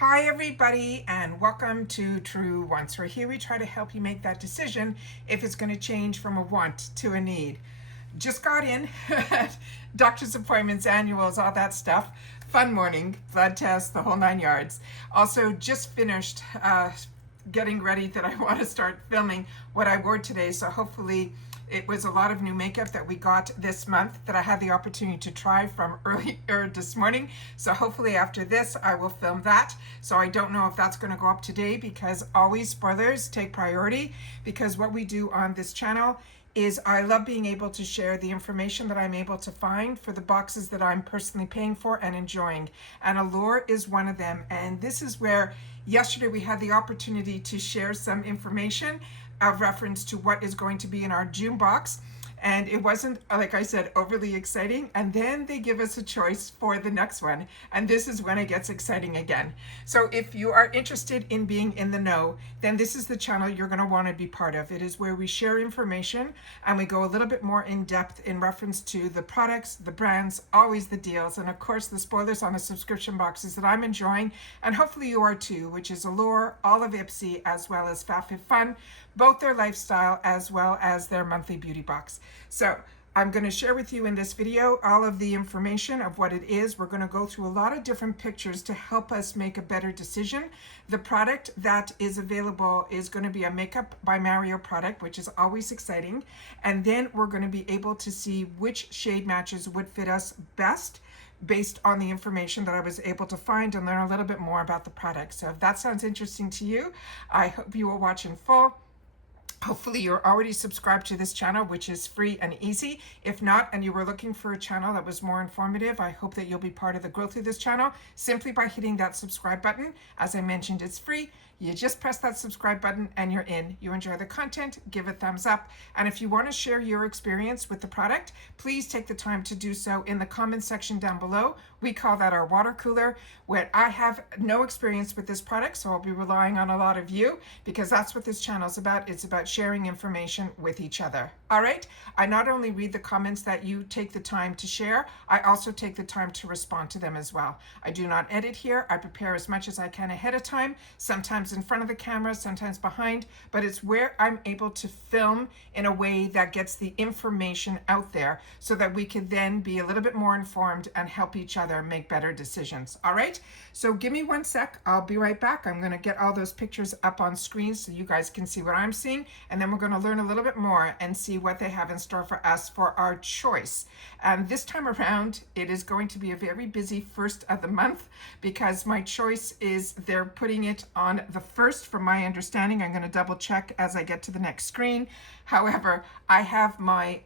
Hi everybody and welcome to TrueWants, where here we try to help you make that decision if it's going to change from a want to a need. Just got in, doctor's appointments, annuals, all that stuff. Fun morning, blood test, the whole 9 yards. Also just finished getting ready that I want to start filming what I wore today, so hopefully it was a lot of new makeup that we got this month that I had the opportunity to try from earlier this morning. So hopefully after this, I will film that. So I don't know if that's going to go up today because always spoilers take priority, because what we do on this channel is I love being able to share the information that I'm able to find for the boxes that I'm personally paying for and enjoying. And Allure is one of them. And this is where yesterday we had the opportunity to share some information of reference to what is going to be in our June box. And it wasn't, like I said, overly exciting. And then they give us a choice for the next one. And this is when it gets exciting again. So if you are interested in being in the know, then this is the channel you're going to want to be part of. It is where we share information and we go a little bit more in depth in reference to the products, the brands, always the deals, and of course the spoilers on the subscription boxes that I'm enjoying, and hopefully you are too, which is Allure, all of IPSY, as well as FabFitFun, both their lifestyle as well as their monthly beauty box. So I'm going to share with you in this video all of the information of what it is. We're going to go through a lot of different pictures to help us make a better decision. The product that is available is going to be a Makeup by Mario product, which is always exciting. And then we're going to be able to see which shade matches would fit us best based on the information that I was able to find and learn a little bit more about the product. So if that sounds interesting to you, I hope you will watch in full. Hopefully you're already subscribed to this channel, which is free and easy. If not, and you were looking for a channel that was more informative, I hope that you'll be part of the growth of this channel simply by hitting that subscribe button. As I mentioned, it's free. You just press that subscribe button and you're in. You enjoy the content, give a thumbs up. And if you want to share your experience with the product, please take the time to do so in the comment section down below. We call that our water cooler, where I have no experience with this product, so I'll be relying on a lot of you, because that's what this channel is about. It's about sharing information with each other. All right? I not only read the comments that you take the time to share, I also take the time to respond to them as well. I do not edit here. I prepare as much as I can ahead of time, sometimes in front of the camera, sometimes behind, but it's where I'm able to film in a way that gets the information out there so that we can then be a little bit more informed and help each other make better decisions. All right, so give me 1 sec. I'll be right back. I'm going to get all those pictures up on screen so you guys can see what I'm seeing, and then we're going to learn a little bit more and see what they have in store for us for our choice. And this time around, it is going to be a very busy first of the month, because my choice is they're putting it on the first, from my understanding. I'm going to double check as I get to the next screen. However, I have my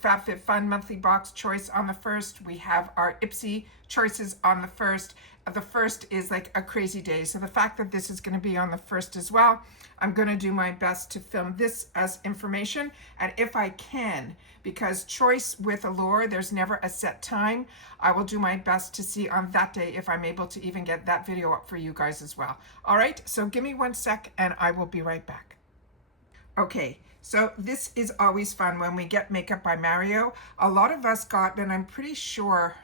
FabFitFun monthly box choice on the first. We have our IPSY choices on the first. The first is like a crazy day. So the fact that this is going to be on the first as well, I'm going to do my best to film this as information. And if I can, because choice with Allure, there's never a set time, I will do my best to see on that day if I'm able to even get that video up for you guys as well. All right, so give me 1 sec and I will be right back. Okay, so this is always fun when we get Makeup by Mario. A lot of us got, and I'm pretty sure,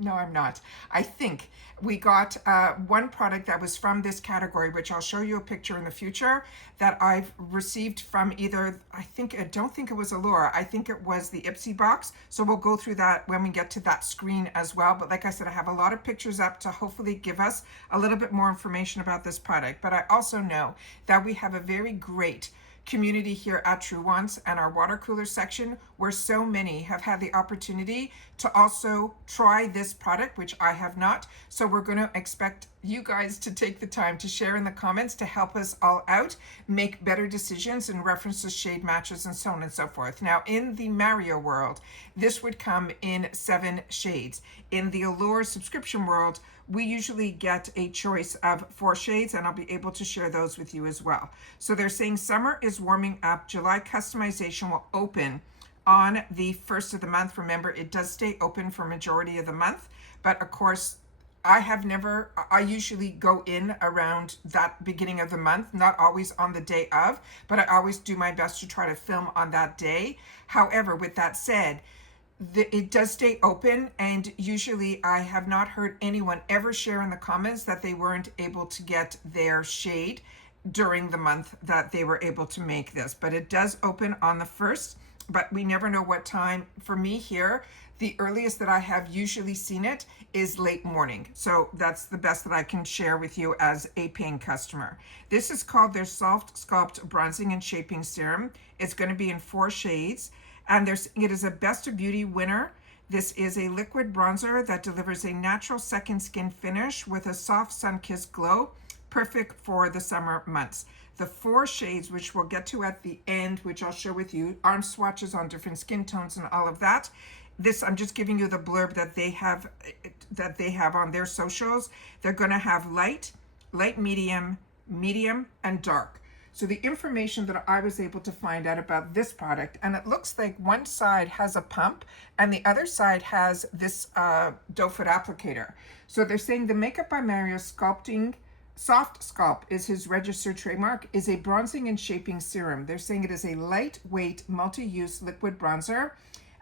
no, I'm not. I think we got one product that was from this category, which I'll show you a picture in the future, that I've received from either, I don't think it was Allure. I think it was the IPSY box. So we'll go through that when we get to that screen as well. But like I said, I have a lot of pictures up to hopefully give us a little bit more information about this product. But I also know that we have a very great community here at TrueWants and our water cooler section, where so many have had the opportunity to also try this product, which I have not. So we're going to expect you guys to take the time to share in the comments to help us all out, make better decisions in reference to shade matches and so on and so forth. Now, in the Mario world, this would come in 7 shades. In the Allure subscription world, we usually get a choice of 4 shades, and I'll be able to share those with you as well. So they're saying summer is warming up. July customization will open on the 1st of the month. Remember, it does stay open for majority of the month, but of course, I usually go in around that beginning of the month, not always on the day of, but I always do my best to try to film on that day. However, with that said, it does stay open, and usually I have not heard anyone ever share in the comments that they weren't able to get their shade during the month that they were able to make this. But it does open on the 1st, but we never know what time. For me here, the earliest that I have usually seen it is late morning. So that's the best that I can share with you as a paying customer. This is called their Soft Sculpt Bronzing and Shaping Serum. It's going to be in 4 shades. And it is a Best of Beauty winner. This is a liquid bronzer that delivers a natural second skin finish with a soft sun-kissed glow, perfect for the summer months. The 4 shades, which we'll get to at the end, which I'll share with you, arm swatches on different skin tones and all of that. This, I'm just giving you the blurb that they have on their socials. They're going to have light, medium, and dark. So the information that I was able to find out about this product, and it looks like one side has a pump and the other side has this doe foot applicator. So they're saying the Makeup by Mario Sculpting Soft Sculpt is his registered trademark, is a bronzing and shaping serum. They're saying it is a lightweight, multi-use liquid bronzer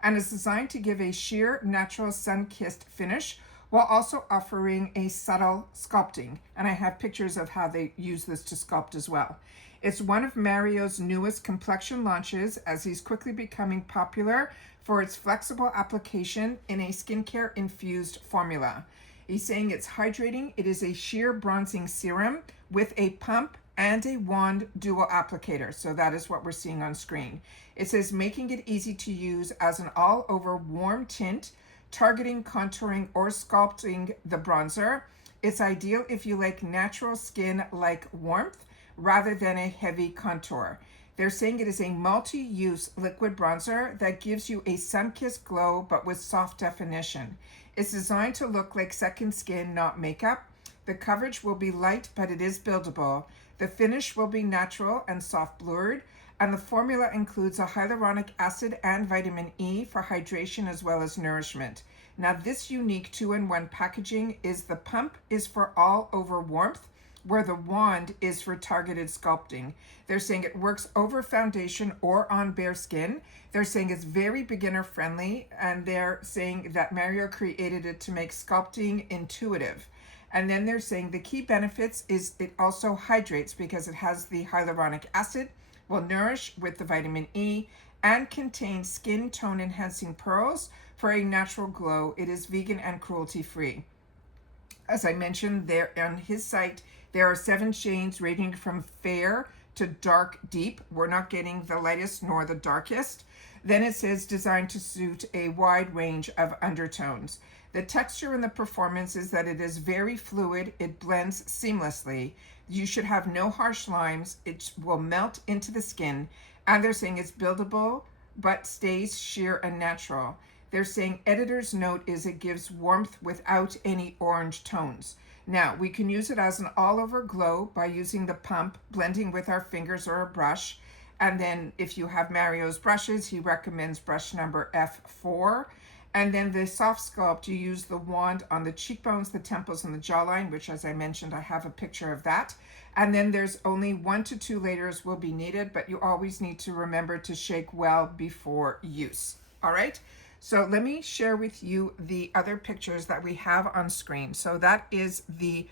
and is designed to give a sheer, natural, sun-kissed finish while also offering a subtle sculpting. And I have pictures of how they use this to sculpt as well. It's one of Mario's newest complexion launches, as he's quickly becoming popular for its flexible application in a skincare infused formula. He's saying it's hydrating. It is a sheer bronzing serum with a pump and a wand dual applicator. So that is what we're seeing on screen. It says making it easy to use as an all-over warm tint, targeting, contouring, or sculpting the bronzer. It's ideal if you like natural skin like warmth rather than a heavy contour. They're saying it is a multi-use liquid bronzer that gives you a sun-kissed glow but with soft definition. It's designed to look like second skin, not makeup. The coverage will be light, but it is buildable. The finish will be natural and soft blurred, and the formula includes a hyaluronic acid and vitamin E for hydration as well as nourishment. Now this unique 2-in-1 packaging is the pump is for all over warmth, where the wand is for targeted sculpting. They're saying it works over foundation or on bare skin. They're saying it's very beginner friendly, and they're saying that Mario created it to make sculpting intuitive. And then they're saying the key benefits is it also hydrates because it has the hyaluronic acid, will nourish with the vitamin E, and contains skin tone enhancing pearls for a natural glow. It is vegan and cruelty free. As I mentioned, there on his site, there are 7 shades ranging from fair to dark deep. We're not getting the lightest nor the darkest. Then it says designed to suit a wide range of undertones. The texture and the performance is that it is very fluid. It blends seamlessly. You should have no harsh lines. It will melt into the skin. And they're saying it's buildable, but stays sheer and natural. They're saying editor's note is it gives warmth without any orange tones. Now, we can use it as an all-over glow by using the pump, blending with our fingers or a brush. And then if you have Mario's brushes, he recommends brush number F4. And then the soft sculpt, you use the wand on the cheekbones, the temples, and the jawline, which, as I mentioned, I have a picture of that. And then there's only 1 to 2 layers will be needed, but you always need to remember to shake well before use. All right? So let me share with you the other pictures that we have on screen. So that is the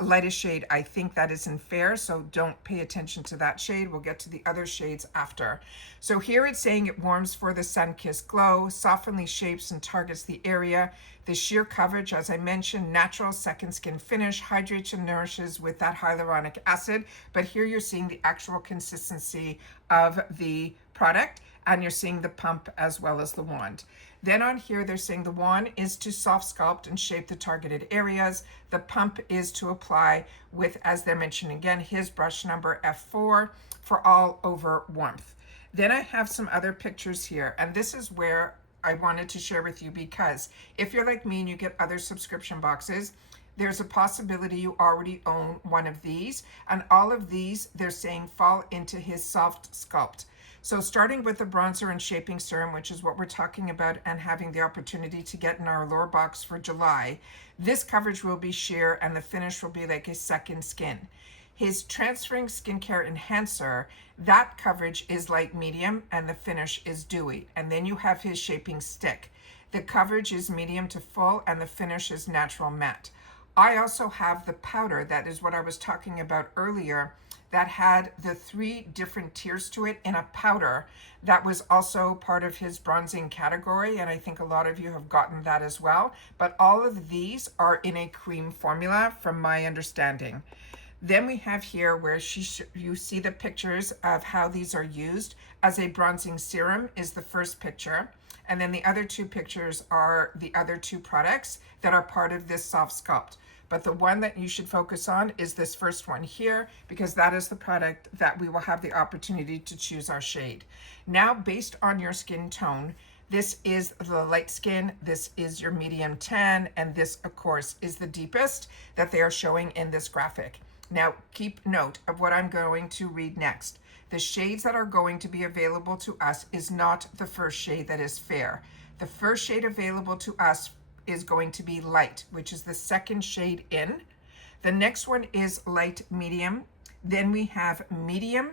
lightest shade. I think that is in fair, so don't pay attention to that shade. We'll get to the other shades after. So here it's saying it warms for the sun-kissed glow, softly shapes and targets the area. The sheer coverage, as I mentioned, natural second skin finish, hydrates and nourishes with that hyaluronic acid. But here you're seeing the actual consistency of the product, and you're seeing the pump as well as the wand. Then on here, they're saying the wand is to soft sculpt and shape the targeted areas. The pump is to apply with, as they're mentioning again, his brush number F4 for all over warmth. Then I have some other pictures here, and this is where I wanted to share with you, because if you're like me and you get other subscription boxes, there's a possibility you already own one of these, and all of these, they're saying, fall into his soft sculpt. So starting with the bronzer and shaping serum, which is what we're talking about and having the opportunity to get in our Allure box for July, this coverage will be sheer and the finish will be like a second skin. His transferring skincare enhancer, that coverage is light medium and the finish is dewy. And then you have his shaping stick. The coverage is medium to full, and the finish is natural matte. I also have the powder, that is what I was talking about earlier, that had the 3 different tiers to it in a powder. That was also part of his bronzing category, and I think a lot of you have gotten that as well. But all of these are in a cream formula from my understanding. Then we have here where you see the pictures of how these are used as a bronzing serum is the first picture. And then the other 2 pictures are the other 2 products that are part of this soft sculpt. But the one that you should focus on is this first one here, because that is the product that we will have the opportunity to choose our shade. Now, based on your skin tone, this is the light skin, this is your medium tan, and this, of course, is the deepest that they are showing in this graphic. Now, keep note of what I'm going to read next. The shades that are going to be available to us is not the first shade that is fair. The first shade available to us is going to be light, which is the second shade in. The next one is light medium. Then we have medium,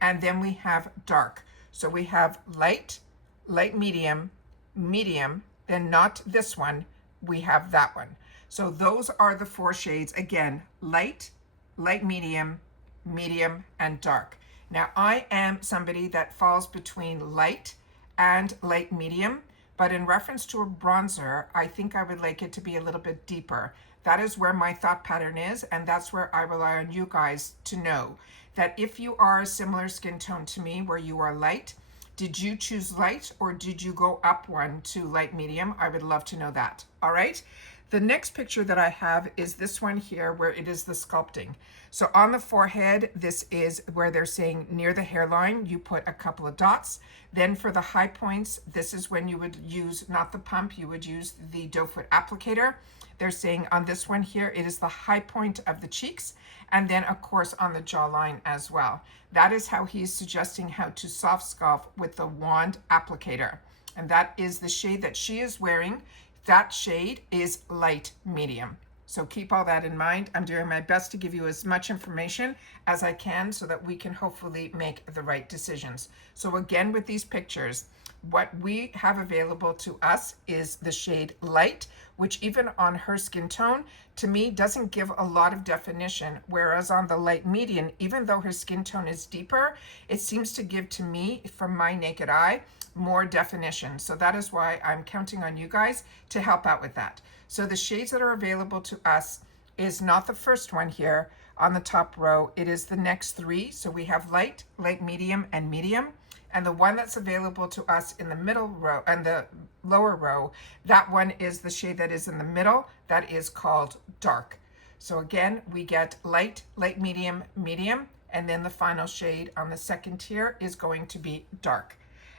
and then we have dark. So we have light, light medium, medium, then not this one, we have that one. So those are the 4 shades. Again, light, light medium, medium, and dark. Now I am somebody that falls between light and light medium, but in reference to a bronzer, I think I would like it to be a little bit deeper. That is where my thought pattern is, and that's where I rely on you guys to know that if you are a similar skin tone to me where you are light, did you choose light or did you go up one to light medium? I would love to know that. All right. The next picture that I have is this one here where it is the sculpting. So on the forehead, this is where they're saying near the hairline, you put a couple of dots. Then for the high points, this is when you would use, not the pump, you would use the doe foot applicator. They're saying on this one here, it is the high point of the cheeks. And then of course on the jawline as well. That is how he's suggesting how to soft sculpt with the wand applicator. And that is the shade that she is wearing. That shade is light medium. So keep all that in mind. I'm doing my best to give you as much information as I can so that we can hopefully make the right decisions. So again, with these pictures, what we have available to us is the shade light, which even on her skin tone, to me, doesn't give a lot of definition. Whereas on the light medium, even though her skin tone is deeper, it seems to give to me, from my naked eye, more definition. So that is why I'm counting on you guys to help out with that. So the shades that are available to us is not the first one here on the top row. It is the next 3. So we have light, light medium, and medium. And the one that's available to us in the middle row and the lower row, that one is the shade that is in the middle. That is called dark. So again, we get light, light medium, medium, and then the final shade on the second tier is going to be dark.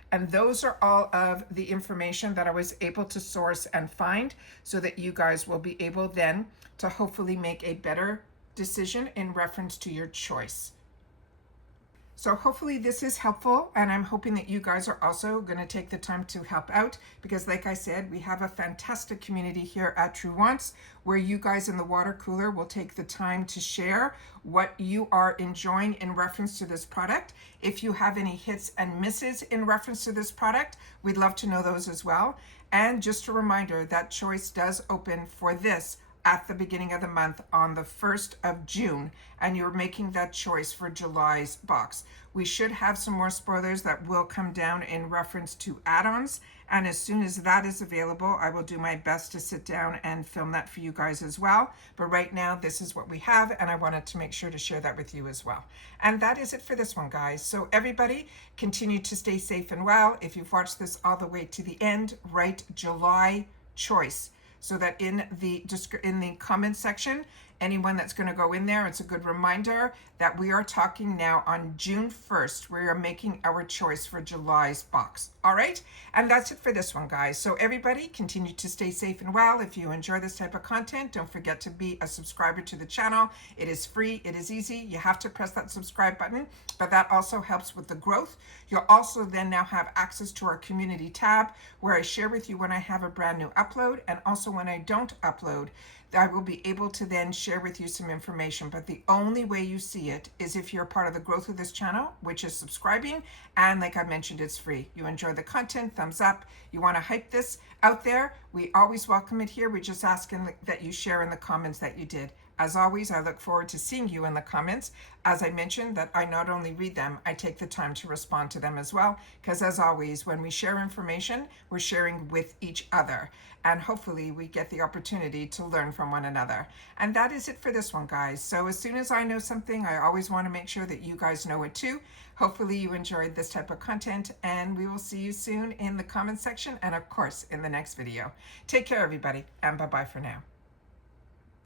And those are all of the information that I was able to source and find so that you guys will be able then to hopefully make a better decision in reference to your choice. So hopefully this is helpful, and I'm hoping that you guys are also going to take the time to help out because like I said, we have a fantastic community here at TrueWants where you guys in the water cooler will take the time to share what you are enjoying in reference to this product. If you have any hits and misses in reference to this product, we'd love to know those as well. And just a reminder that choice does open for this at the beginning of the month on the 1st of June, and you're making that choice for July's box. We should have some more spoilers that will come down in reference to add-ons, and as soon as that is available, I will do my best to sit down and film that for you guys as well. But right now, this is what we have, and I wanted to make sure to share that with you as well. And that is it for this one, guys. So everybody, continue to stay safe and well. If you've watched this all the way to the end, write July choice, so that in the comment section, anyone that's going to go in there, it's a good reminder that we are talking now on June 1st. We are making our choice for July's box. All right. And that's it for this one, guys. So everybody continue to stay safe and well. If you enjoy this type of content, don't forget to be a subscriber to the channel. It is free. It is easy. You have to press that subscribe button, but that also helps with the growth. You'll also then now have access to our community tab where I share with you when I have a brand new upload and also when I don't upload. I will be able to then share with you some information. But the only way you see it is if you're part of the growth of this channel, which is subscribing. And like I mentioned, it's free. You enjoy the content, thumbs up. You want to hype this out there, we always welcome it here. We just ask that you share in the comments that you did. As always, I look forward to seeing you in the comments. As I mentioned, that I not only read them, I take the time to respond to them as well, because as always, when we share information, we're sharing with each other. And hopefully we get the opportunity to learn from one another. And that is it for this one, guys. So as soon as I know something, I always want to make sure that you guys know it too. Hopefully you enjoyed this type of content, and we will see you soon in the comment section and of course in the next video. Take care, everybody, and bye-bye for now.